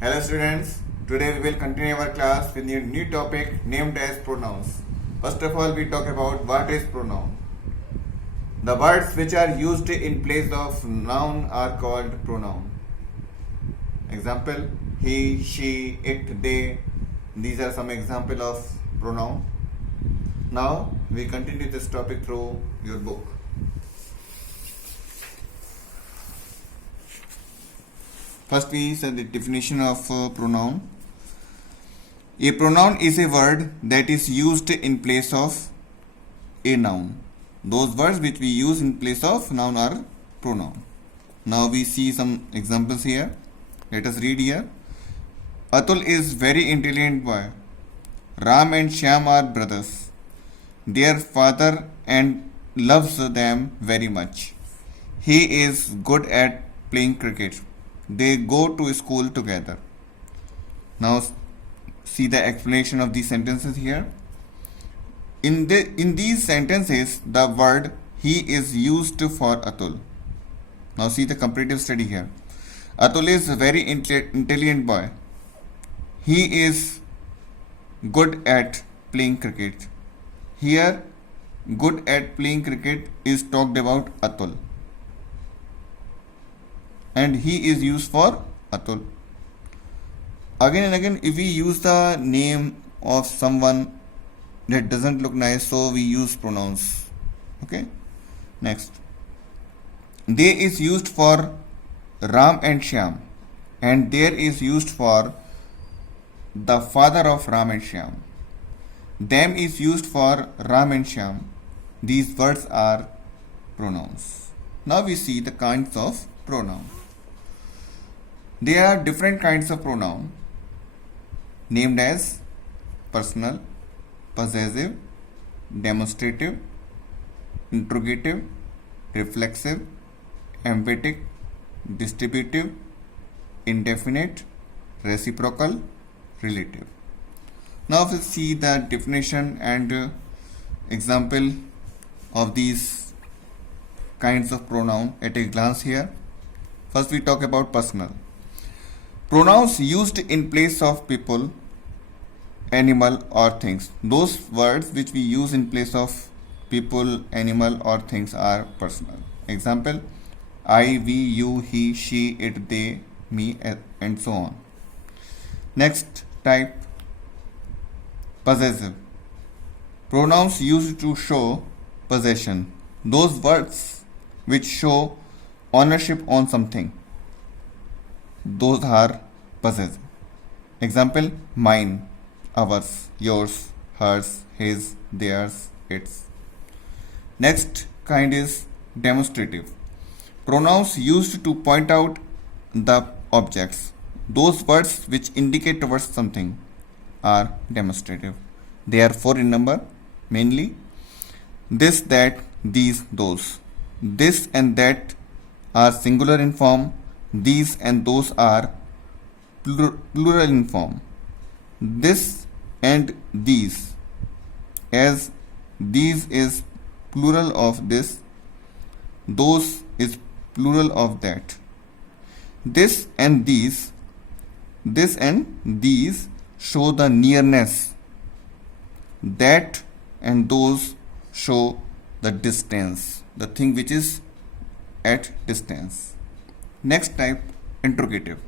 Hello students, today we will continue our class with a new topic named as pronouns. First of all, we talk about what is pronoun. The words which are used in place of noun are called pronoun. Example, he, she, it, they. These are some example of pronoun. Now we continue this topic through your book. First we said the definition of pronoun. A pronoun is a word that is used in place of a noun. Those words which we use in place of noun are pronoun. Now we see some examples here. Let us read here. Atul is very intelligent boy. Ram and Shyam are brothers. Their father and loves them very much. He is good at playing cricket. They go to school together. Now see the explanation of these sentences here. In these sentences, the word he is used for Atul. Now see the comparative study here. Atul is a very intelligent boy. He is good at playing cricket. Here, good at playing cricket is talked about Atul. And he is used for Atul. Again and again, if we use the name of someone that doesn't look nice, so we use pronouns. Okay. Next. They is used for Ram and Shyam, and there is used for the father of Ram and Shyam. Them is used for Ram and Shyam. These words are pronouns. Now we see the kinds of pronoun. There are different kinds of pronoun named as personal, possessive, demonstrative, interrogative, reflexive, emphatic, distributive, indefinite, reciprocal, relative. Now we'll see the definition and example of these kinds of pronoun at a glance here. First we talk about personal. Pronouns used in place of people, animal or things. Those words which we use in place of people, animal or things are personal. Example, I, we, you, he, she, it, they, me, and so on. Next type, possessive. Pronouns used to show possession. Those words which show ownership on something. Those are possessive. Example, mine, ours, yours, hers, his, theirs, its. Next kind is demonstrative. Pronouns used to point out the objects. Those words which indicate towards something are demonstrative. They are 4 in number, mainly this, that, these, those. This and that are singular in form. These and those are plural in form. This and these, as these is plural of this, those is plural of that. This and these show the nearness. That and those show the distance, the thing which is at distance. Next type, interrogative.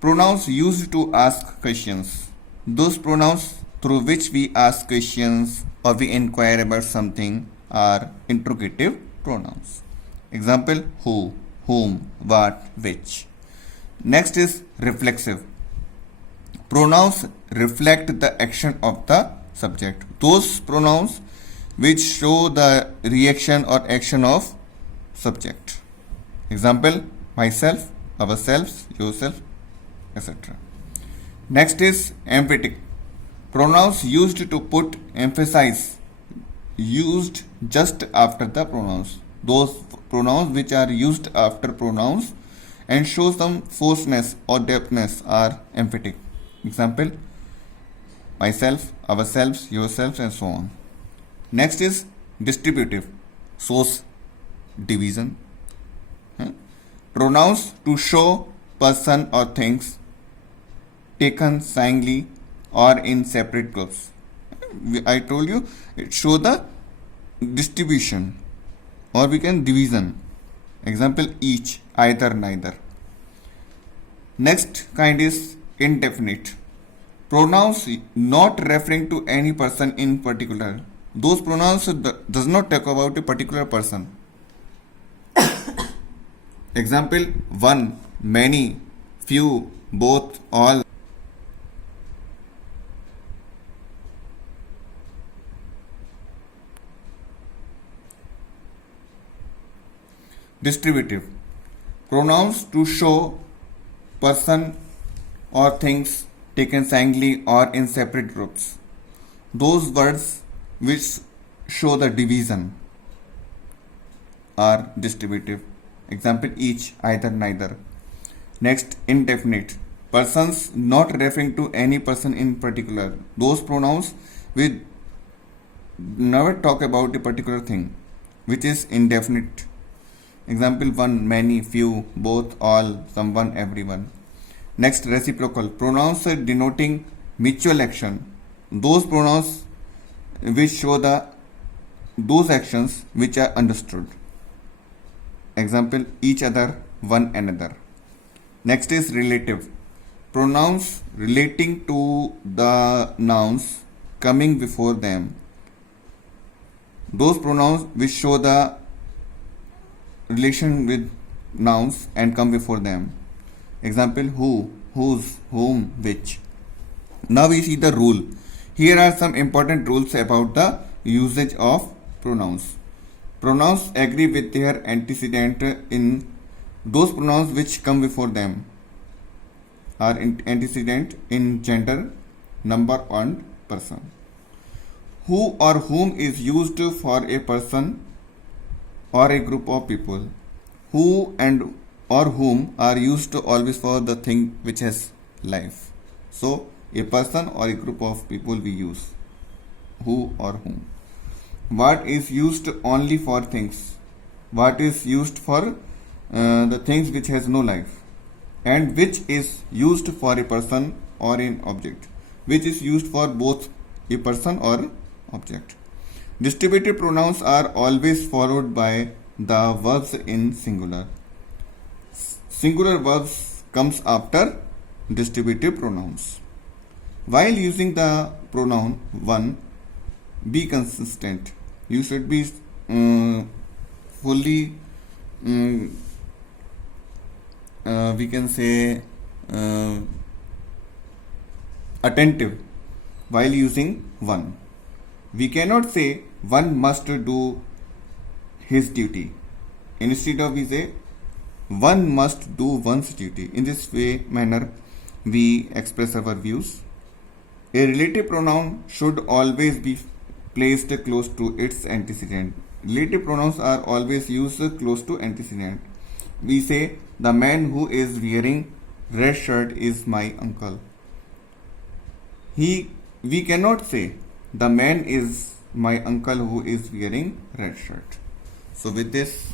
Pronouns used to ask questions. Those pronouns through which we ask questions or we inquire about something are interrogative pronouns. Example, who, whom, what, which. Next is reflexive. Pronouns reflect the action of the subject. Those pronouns which show the reaction or action of subject. Example, myself, ourselves, yourself, etc. Next is emphatic. Pronouns used to put emphasis, used just after the pronouns. Those pronouns which are used after pronouns and show some forceness or depthness are emphatic. Example, myself, ourselves, yourselves, and so on. Next is distributive. Shows division. Pronouns to show person or things taken singly or in separate groups. I told you it show the distribution or we can division. Example each, either, neither. Next kind is indefinite. Pronouns not referring to any person in particular. Those pronouns does not talk about a particular person. Example one, many, few, both, all. Distributive. Pronouns to show person or things taken singly or in separate groups. Those words which show the division are distributive. Example each, either, neither. Next, indefinite. Persons not referring to any person in particular. Those pronouns which never talk about a particular thing, which is indefinite. Example one, many, few, both, all, someone, everyone. Next, reciprocal. Pronouns denoting mutual action. Those pronouns which show those actions which are understood. Example each other, one another. Next is relative. Pronouns relating to the nouns coming before them. Those pronouns which show the relation with nouns and come before them. Example who, whose, whom, which. Now we see the rule. Here are some important rules about the usage of pronouns. Pronouns agree with their antecedent in those pronouns which come before them are antecedent in gender, number and person. Who or whom is used for a person or a group of people. Who and or whom are used always for the thing which has life. So a person or a group of people we use who or whom. What is used only for things. What is used for the things which has no life. And which is used for a person or an object. Which is used for both a person or object. Distributive pronouns are always followed by the verbs in singular. Singular verbs comes after distributive pronouns. While using the pronoun one, be consistent. You should be fully, we can say, attentive while using one. We cannot say one must do his duty. Instead of we say one must do one's duty. In this manner we express our views. A relative pronoun should always be placed close to its antecedent. Relative pronouns are always used close to antecedent. We say the man who is wearing red shirt is my uncle. We cannot say the man is my uncle who is wearing red shirt. So with this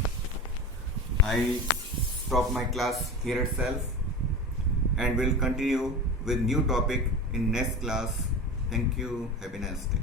I stop my class here itself and will continue with new topic in next class. Thank you. Have a nice day.